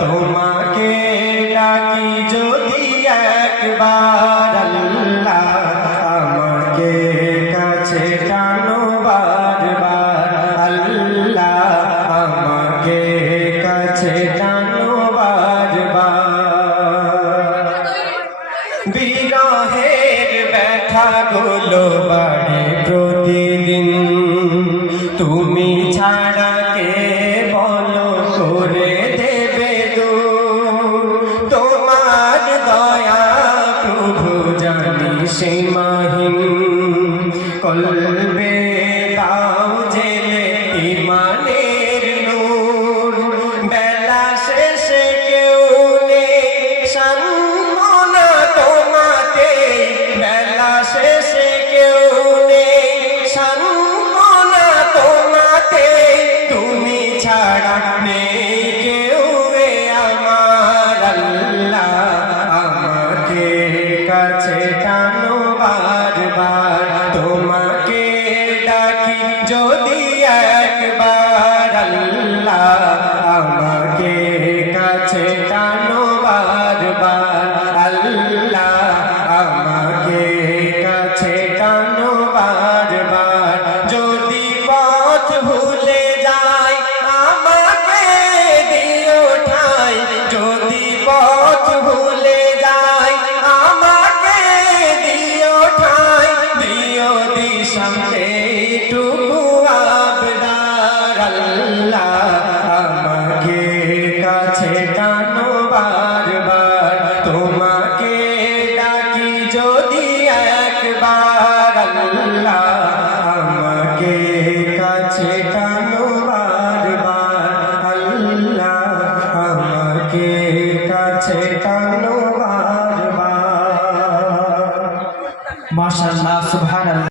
তোমাকে ডাকি যদি একবার আল্লাহ আমাকে কাছে টানো বারবার আল্লাহ আমাকে কাছে টানো বারবার বিরহের ব্যথাগুলো বাড়ে প্রতিদিন তুমি ছাড়া কে বলো করে দেবে দূর তোমার দয়া প্রভু জানি সীমাহীন কলবে দাও জেলে ইমানের নূর বেলা শেষে কেউ নেই সান্ত্বনা তোমাতে বেলা শেষে কেউ নেই সান্ত্বনা তোমাতে তুমি ছাড়া নেই কেউ আমার আল্লাহ আমাকে কাছে টানো বারবার তোমাকে ডাকি যদি একবার আল্লাহ আমাকে কাছে টানো বারবার আল্লাহ আমাকে কাছে টানো বারবার যদি পথ ভুলে যাই আমাকে দিও ঠাই যদি পথ ভুলে যাই আমাকে দিও ঠাই দিও দিশাতে টুকু আবদার আল্লাহ আমাকে কাছে টানো বারবার তোমাকে ডাকি যদি একবার আল্লাহ আমাকে কাছে টানো বারবার আল্লাহ আমাকে কাছে টানো বারবার। মাশাআল্লাহ, সুবহানাল্লাহ।